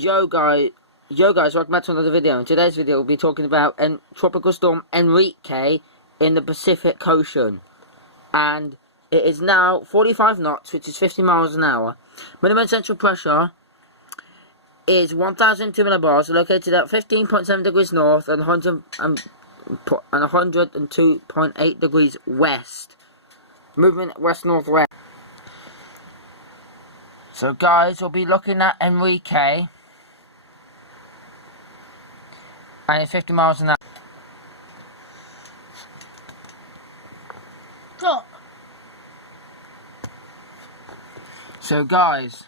Yo guys, welcome back to another video. In today's video we'll be talking about Tropical Storm Enrique in the Pacific Ocean. And it is now 45 knots, which is 50 miles an hour. Minimum central pressure is 1,200 millibars, located at 15.7 degrees north and 102.8 degrees west. Movement west-northwest. So guys, we'll be looking at Enrique. And it's 50 miles an hour. Stop. So guys,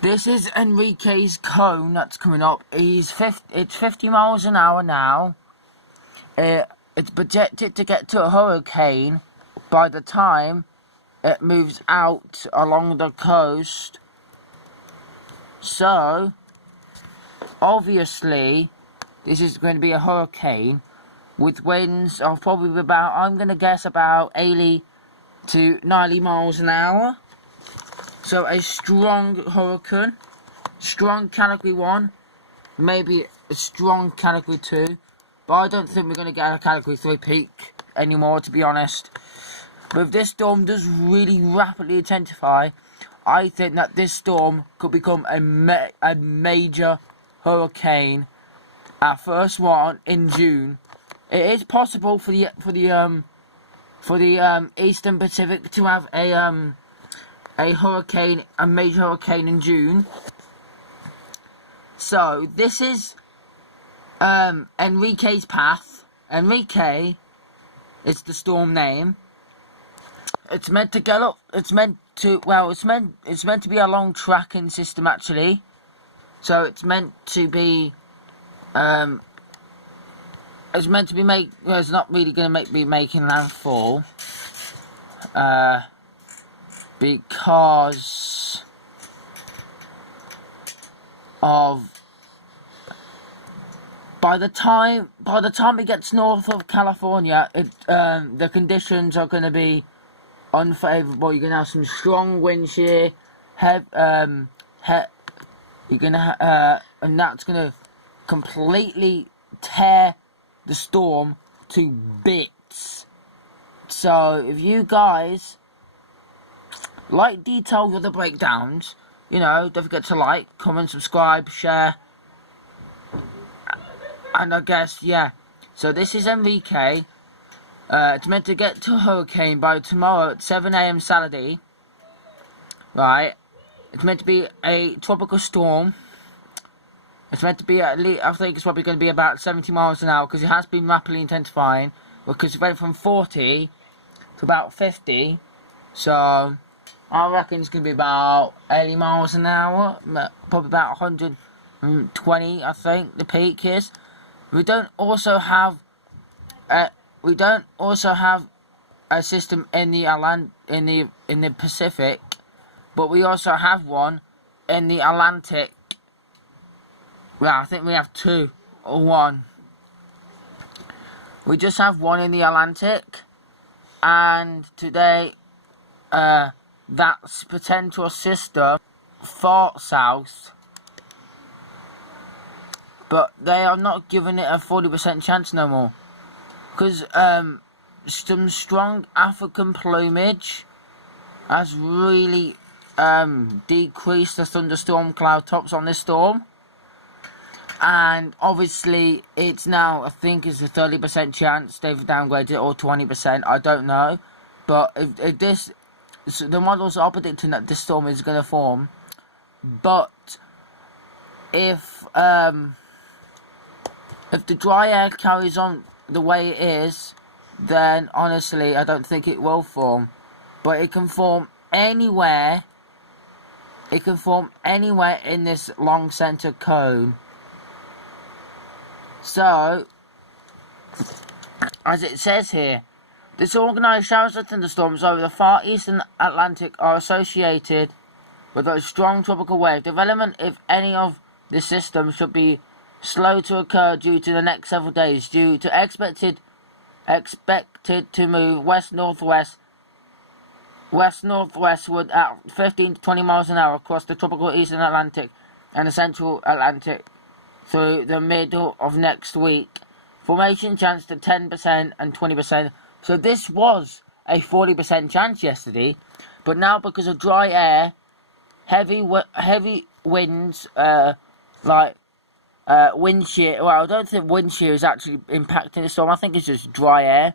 this is Enrique's cone that's coming up. It's 50 miles an hour now. It's projected to get to a hurricane by the time it moves out along the coast. So obviously, this is going to be a hurricane with winds of probably about, I'm going to guess, about 80 to 90 miles an hour. So a strong hurricane, strong category 1, maybe a strong category 2. But I don't think we're going to get a category 3 peak anymore, to be honest. But if this storm does really rapidly intensify, I think that this storm could become a major hurricane, our first one in June. It is possible for the Eastern Pacific to have a major hurricane in June. So this is Enrique's path. Enrique is the storm name. It's meant to get up. It's meant to be a long tracking system actually. So it's meant to be, it's not really going to be making landfall, because of, by the time it gets north of California, the conditions are going to be unfavourable. You're going to have some strong winds here, you're gonna and that's gonna completely tear the storm to bits. So if you guys like details of the breakdowns, don't forget to like, comment, subscribe, share, and I guess so this is Enrique. It's meant to get to a hurricane by tomorrow at 7 AM Saturday, right? It's meant to be a tropical storm. It's meant to be at least, I think it's probably going to be about 70 miles an hour, because it has been rapidly intensifying, because it went from 40 to about 50. So I reckon it's going to be about 80 miles an hour, probably about 120, I think the peak is. We don't also have a system in the Pacific, but we also have one in the Atlantic. Well, I think we have two or one. We just have one in the Atlantic, and today that's potential system far south, but they are not giving it a 40% chance no more, because some strong African plumage has really decreased the thunderstorm cloud tops on this storm. And obviously it's now, I think it's a 30% chance they've downgraded it, or 20%, I don't know. But if this, the models are predicting that this storm is going to form. But if the dry air carries on the way it is, then honestly I don't think it will form. But it can form anywhere. It can form anywhere in this long center cone. So, as it says here, disorganized showers and thunderstorms over the far eastern Atlantic are associated with a strong tropical wave. Development, if any, of the system should be slow to occur due to the next several days, due to expected to move west-northwest west-northwestward at 15 to 20 miles an hour across the tropical eastern Atlantic and the central Atlantic through the middle of next week. Formation chance to 10% and 20%. So this was a 40% chance yesterday, but now because of dry air, heavy winds, wind shear. Well, I don't think wind shear is actually impacting the storm. I think it's just dry air,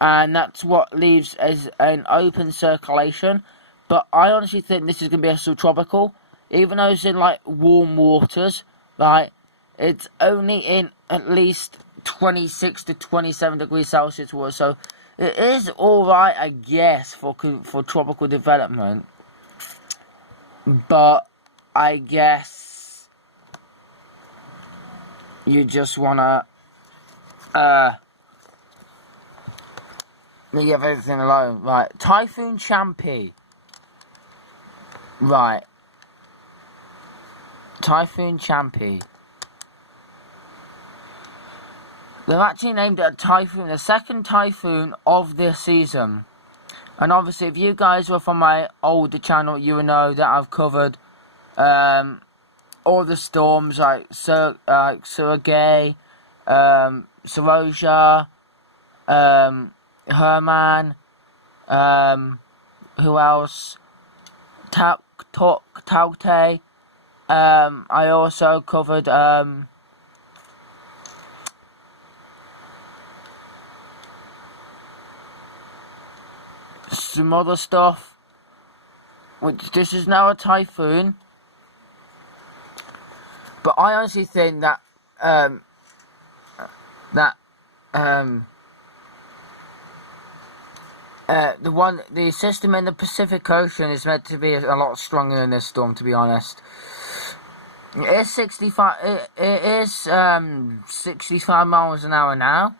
and that's what leaves as an open circulation. But I honestly think this is going to be a subtropical, even though it's in like warm waters. Like, it's only in at least 26 to 27 degrees Celsius water, so it is alright, I guess, for tropical development. But I guess you just wanna leave everything alone. Right, Typhoon Champi. Right, Typhoon Champi. They've actually named it a typhoon, the second typhoon of this season. And obviously, if you guys were from my older channel, you will know that I've covered all the storms like Surigay, Saroja, Herman, who else? Taute. I also covered some other stuff, which this is now a typhoon. But I honestly think that the system in the Pacific Ocean is meant to be a lot stronger than this storm, to be honest. It is 65 miles an hour now.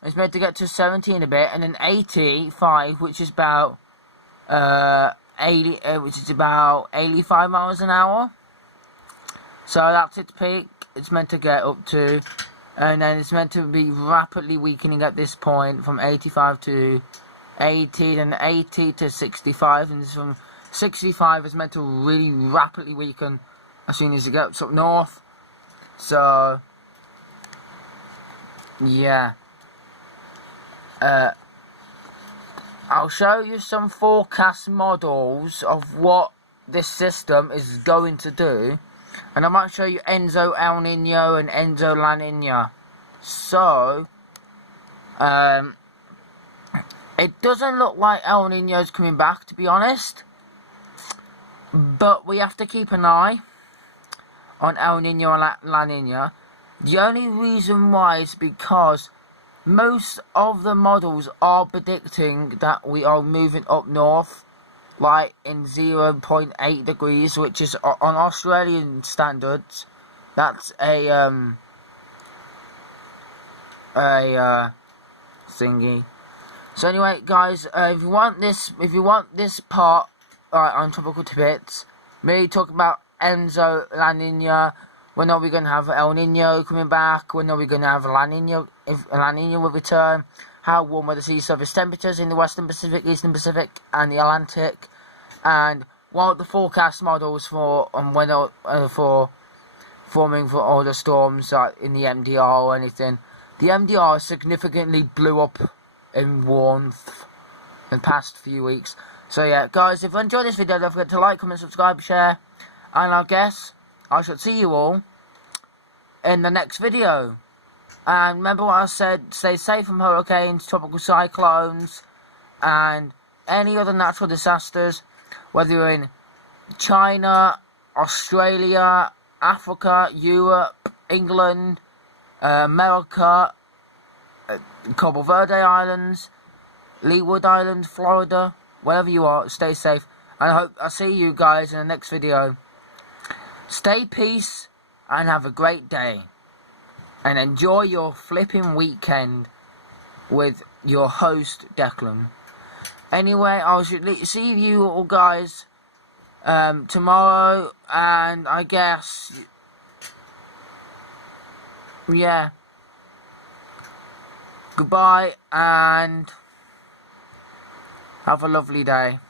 It's meant to get to 70 in a bit, and then 85, which is about 85 miles an hour. So that's its peak. It's meant to get up to, and then it's meant to be rapidly weakening at this point from 85 to 80, then 80 to 65, and from 65 is meant to really rapidly weaken as soon as it gets up north. So yeah. I'll show you some forecast models of what this system is going to do, and I might show you Enzo El Nino and Enzo La Nina. So it doesn't look like El Nino's coming back, to be honest, but we have to keep an eye on El Nino and La Nina. The only reason why is because most of the models are predicting that we are moving up north, like in 0.8 degrees, which is on Australian standards. That's a thingy. So anyway, guys, if you want this part on Tropical Tidbits, me talking about Enzo, La Nina. When are we going to have El Nino coming back? When are we going to have La Nina, if La Nina will return? How warm are the sea surface temperatures in the Western Pacific, Eastern Pacific, and the Atlantic? And what are the forecast models for for forming for all the storms in the MDR or anything? The MDR significantly blew up in warmth in the past few weeks. So yeah, guys, if you enjoyed this video, don't forget to like, comment, subscribe, share, and I guess I shall see you all in the next video. And remember what I said, stay safe from hurricanes, tropical cyclones, and any other natural disasters, whether you're in China, Australia, Africa, Europe, England, America, Cabo Verde Islands, Leeward Islands, Florida, wherever you are, stay safe. And I hope I'll see you guys in the next video. Stay peace and have a great day. And enjoy your flipping weekend with your host, Declan. Anyway, I should see you all guys tomorrow, and I guess, yeah, goodbye, and Have a lovely day.